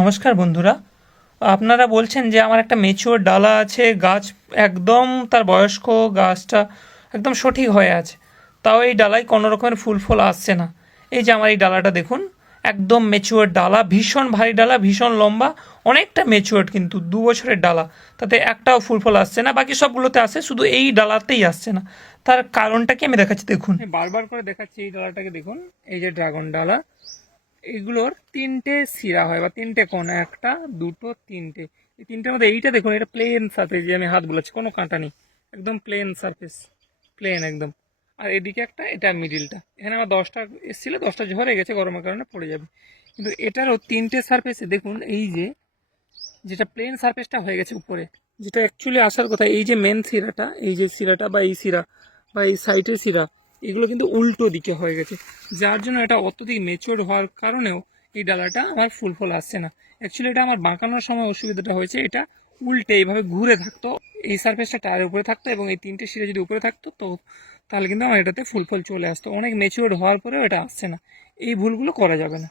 নমস্কার বন্ধুরা, আপনারা বলছেন যে আমার একটা ম্যাচিওর ডালা আছে, গাছ একদম তার বয়স্ক, গাছটা একদম সঠিক হয়ে আছে, তাও এই ডালায় কোনো রকমের ফুল ফল আসছে না। এই যে আমার এই ডালাটা দেখুন, একদম ম্যাচিওর ডালা, ভীষণ ভারী ডালা, ভীষণ লম্বা, অনেকটা ম্যাচিওর, কিন্তু 2 বছরের ডালা, তাতে একটাও ফুল ফল আসছে না। বাকি সবগুলোতে আসে, শুধু এই ডালাতেই আসছে না। তার কারণটা কি আমি দেখাচ্ছি, দেখুন, বারবার করে দেখাচ্ছি। এই ডালাটাকে দেখুন, এই যে ড্রাগন ডালা, এগুলোর তিনটে শিরা হয় বা তিনটে কোণ, একটা দুটো তিনটে। এই তিনটের মধ্যে এইটা দেখুন, এটা প্লেন সারফেস, যে আমি হাত বোলাচ্ছি, কোনো কাঁটা নেই, একদম প্লেন সারফেস, প্লেন একদম। আর এদিকে একটা, এটা মিডিলটা, এখানে আমার 10টা এসেছিলো, 10টা ঝরে গেছে, গরমের কারণে পড়ে যাবে। কিন্তু এটারও তিনটে সারফেসে দেখুন, এই যে যেটা প্লেন সারফেসটা হয়ে গেছে উপরে, যেটা অ্যাকচুয়ালি আসার কথা, এই যে মেন শিরাটা, এই যে শিরাটা বা এই শিরা বা এই সাইডের শিরা, এগুলো কিন্তু উল্টো দিকে হয়ে গেছে, যার জন্য এটা অত্যধিক মেচিওর হওয়ার কারণেও এই ডালাটা আমার ফুল ফল আসছে না। অ্যাকচুয়ালি এটা আমার বাঁকানোর সময় অসুবিধাটা হয়েছে, এটা উল্টে এইভাবে ঘুরে থাকতো, এই সারফেসটা টায়ারের উপরে থাকতো এবং এই তিনটে শিরা যদি উপরে থাকতো, তো তাহলে কিন্তু আমার এটাতে ফুল ফল চলে আসতো। অনেক মেচিওর হওয়ার পরেও এটা আসছে না, এই ভুলগুলো করা যাবে না।